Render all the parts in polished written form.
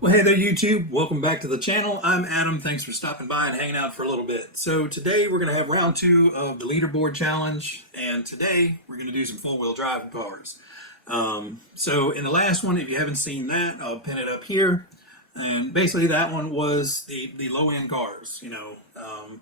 Well, hey there, YouTube. Welcome back to the channel. I'm Adam. Thanks for stopping by and hanging out for a little bit. So today we're going to have round 2 of the leaderboard challenge, and today we're going to do some four-wheel drive cars. So in the last one, if you haven't seen that, I'll pin it up here. And basically that one was the low-end cars,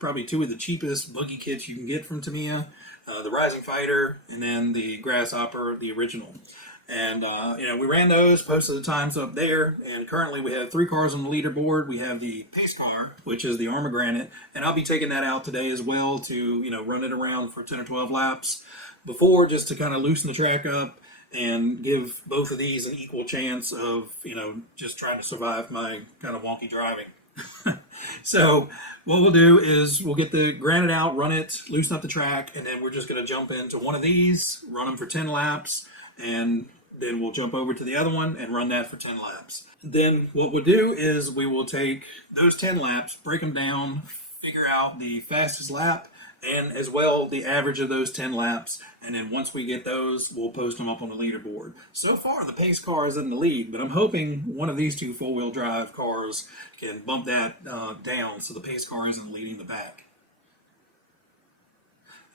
probably two of the cheapest buggy kits you can get from Tamiya, the Rising Fighter, and then the Grasshopper, the original. And, we ran those, posted the times up there, and currently we have 3 cars on the leaderboard. We have the pace car, which is the Arrma Granite, and I'll be taking that out today as well to, run it around for 10 or 12 laps before, just to kind of loosen the track up and give both of these an equal chance of, just trying to survive my kind of wonky driving. So what we'll do is we'll get the Granite out, run it, loosen up the track, and then we're just going to jump into one of these, run them for 10 laps, and then we'll jump over to the other one and run that for 10 laps. Then what we'll do is we will take those 10 laps, break them down, figure out the fastest lap, and as well the average of those 10 laps. And then once we get those, we'll post them up on the leaderboard. So far, the pace car is in the lead, but I'm hoping one of these two four-wheel drive cars can bump that down so the pace car isn't leading the back.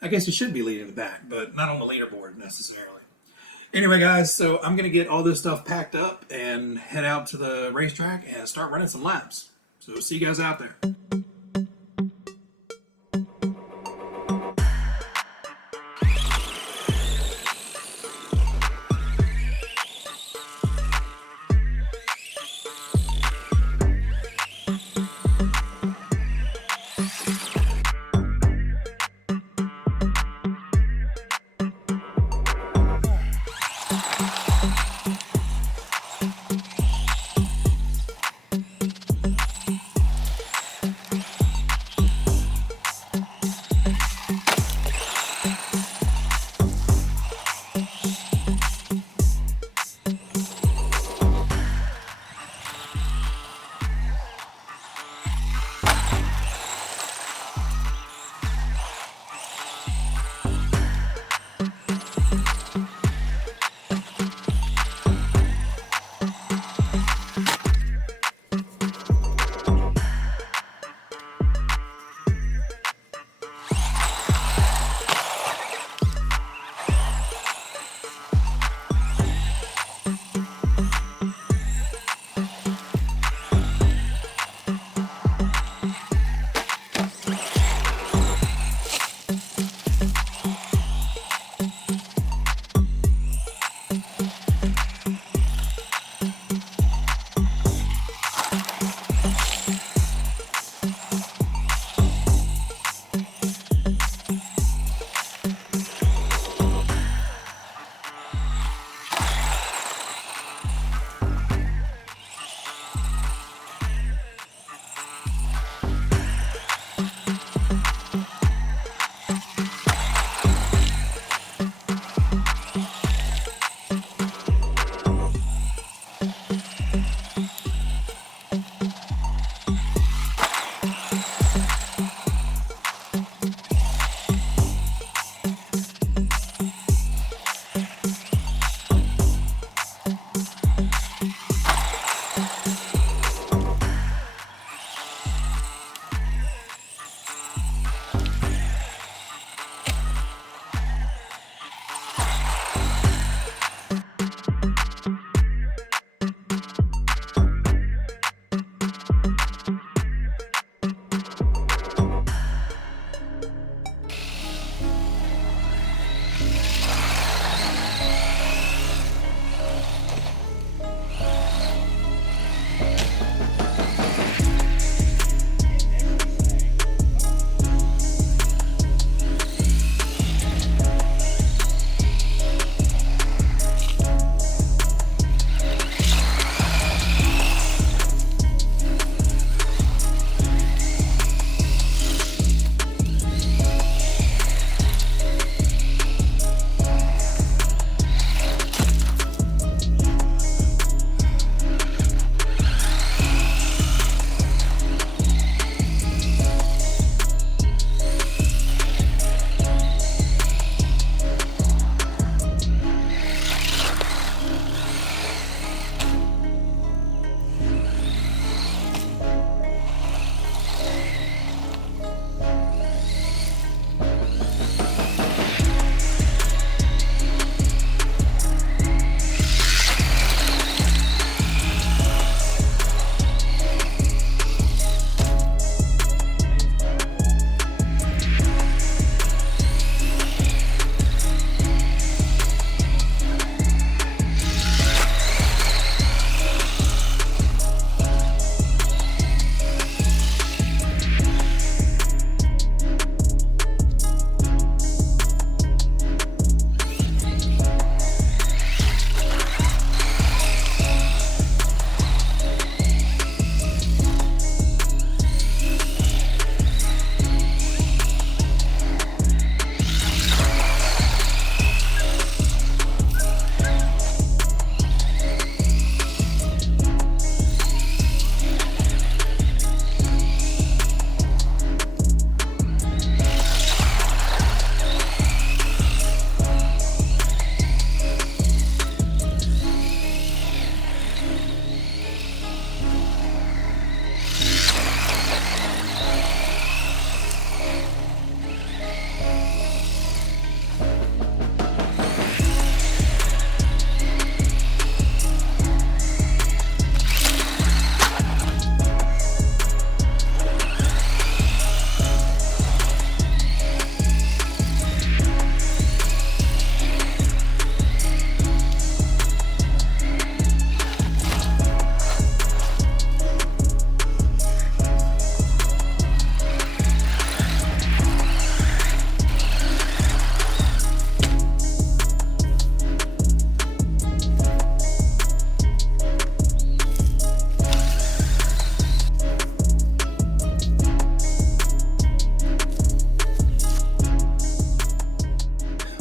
I guess it should be leading the back, but not on the leaderboard necessarily. Anyway, guys, so I'm going to get all this stuff packed up and head out to the racetrack and start running some laps. So see you guys out there.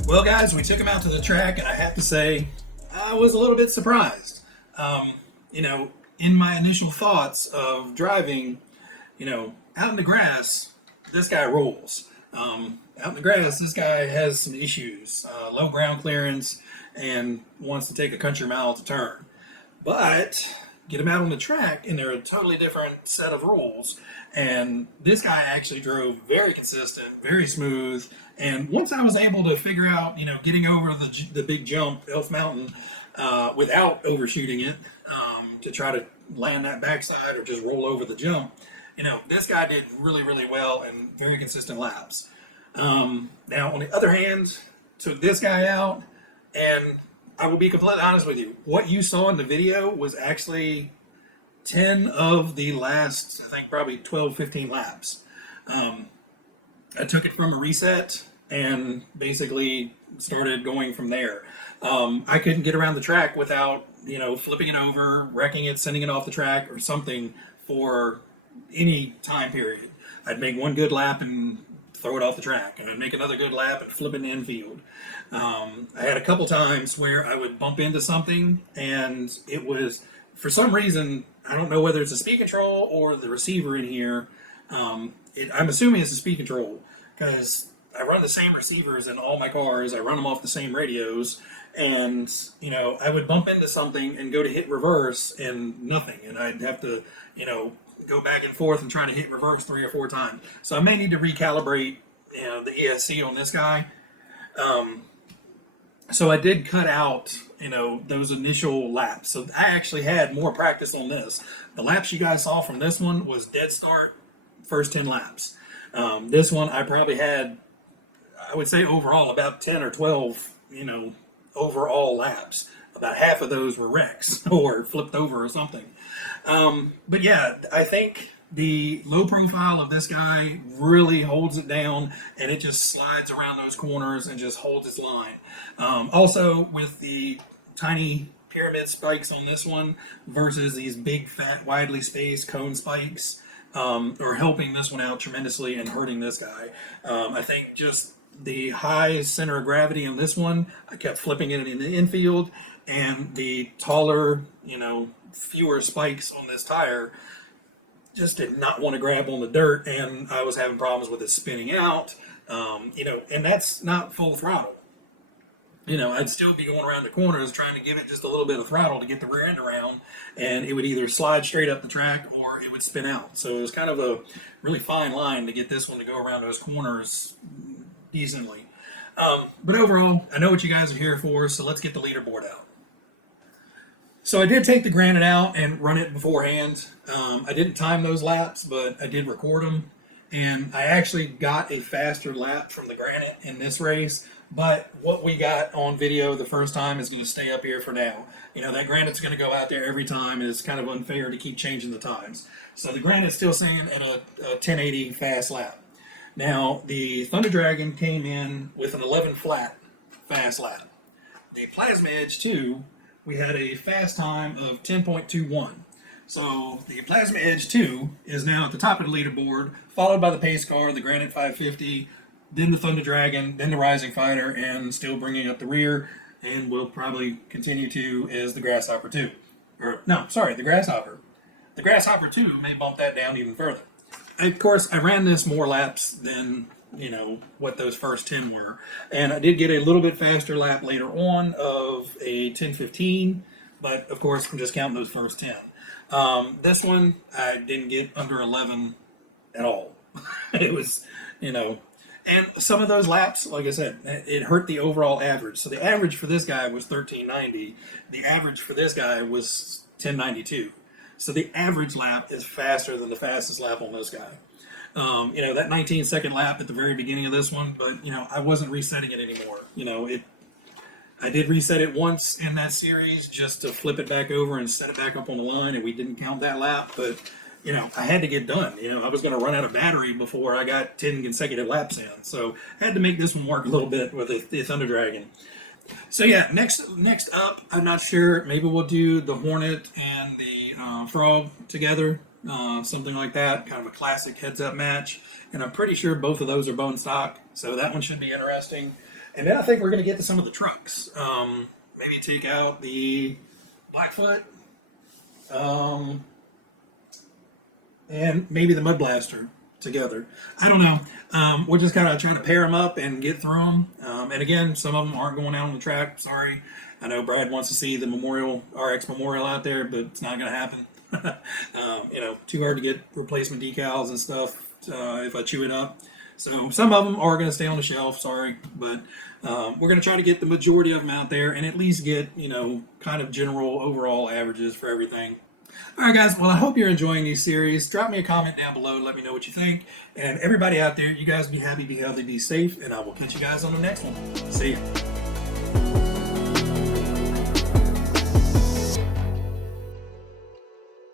Well, guys, we took him out to the track, and I have to say, I was a little bit surprised. You know, in my initial thoughts of driving, out in the grass, this guy rolls. Out in the grass, this guy has some issues, low ground clearance, and wants to take a country mile to turn. But get him out on the track, and they're a totally different set of rules. And this guy actually drove very consistent, very smooth. And once I was able to figure out, getting over the big jump, Elf Mountain, without overshooting it, to try to land that backside or just roll over the jump, this guy did really, really well and very consistent laps. Now, on the other hand, took this guy out, and I will be completely honest with you. What you saw in the video was actually 10 of the last, I think, probably 12, 15 laps. I took it from a reset and basically started going from there. I couldn't get around the track without, flipping it over, wrecking it, sending it off the track or something for any time period. I'd make one good lap and throw it off the track, and I'd make another good lap and flip it in the infield. I had a couple times where I would bump into something, and it was, for some reason, I don't know whether it's a speed control or the receiver in here. I'm assuming it's a speed control, because I run the same receivers in all my cars. I run them off the same radios, and I would bump into something and go to hit reverse and nothing, and I'd have to go back and forth and try to hit reverse 3 or 4 times. So I may need to recalibrate the ESC on this guy. So I did cut out those initial laps. So I actually had more practice on this. The laps you guys saw from this one was dead start, first 10 laps. This one I probably had, I would say overall about 10 or 12 overall laps. About half of those were wrecks or flipped over or something. But yeah, I think the low profile of this guy really holds it down, and it just slides around those corners and just holds its line. Also, with the tiny pyramid spikes on this one versus these big, fat, widely spaced cone spikes, are helping this one out tremendously and hurting this guy. I think just the high center of gravity on this one, I kept flipping it in the infield, and the taller, fewer spikes on this tire just did not want to grab on the dirt, and I was having problems with it spinning out, and that's not full throttle. I'd still be going around the corners trying to give it just a little bit of throttle to get the rear end around, and it would either slide straight up the track or it would spin out. So it was kind of a really fine line to get this one to go around those corners decently. But overall, I know what you guys are here for, so let's get the leaderboard out. So I did take the Granite out and run it beforehand. I didn't time those laps, but I did record them. And I actually got a faster lap from the Granite in this race. But what we got on video the first time is going to stay up here for now. That Granite's going to go out there every time, and it's kind of unfair to keep changing the times. So the Granite's still saying at a 1080 fast lap. Now, the Thunder Dragon came in with an 11 flat fast lap. The Plasma Edge II, we had a fast time of 10.21. So the Plasma Edge II is now at the top of the leaderboard, followed by the pace car, the Granite 550, then the Thunder Dragon, then the Rising Fighter, and still bringing up the rear, and will probably continue to as the Grasshopper 2. The Grasshopper. The Grasshopper 2 may bump that down even further. Of course, I ran this more laps than what those first 10 were, and I did get a little bit faster lap later on of a 10:15, but of course I'm just counting those first 10. This one I didn't get under 11 at all. It was, and some of those laps, like I said, it hurt the overall average. So the average for this guy was 1390. The average for this guy was 1092. So the average lap is faster than the fastest lap on this guy. That 19-second lap at the very beginning of this one, but, I wasn't resetting it anymore. I did reset it once in that series just to flip it back over and set it back up on the line, and we didn't count that lap, but, I had to get done. I was going to run out of battery before I got 10 consecutive laps in, so I had to make this one work a little bit with the Thunder Dragon. So yeah, next up, I'm not sure, maybe we'll do the Hornet and the Frog together, something like that, kind of a classic heads-up match, and I'm pretty sure both of those are bone stock, so that one should be interesting. And then I think we're going to get to some of the trucks. Maybe take out the Blackfoot. And maybe the Mud Blaster together. I don't know. We're just kind of trying to pair them up and get through them. And again, some of them aren't going out on the track. Sorry. I know Brad wants to see the RX Memorial out there, but it's not going to happen. Too hard to get replacement decals and stuff if I chew it up. So some of them are going to stay on the shelf, sorry, but we're going to try to get the majority of them out there and at least get, kind of general overall averages for everything. All right, guys, well, I hope you're enjoying these series. Drop me a comment down below. Let me know what you think. And everybody out there, you guys be happy, be healthy, be safe, and I will catch you guys on the next one. See ya.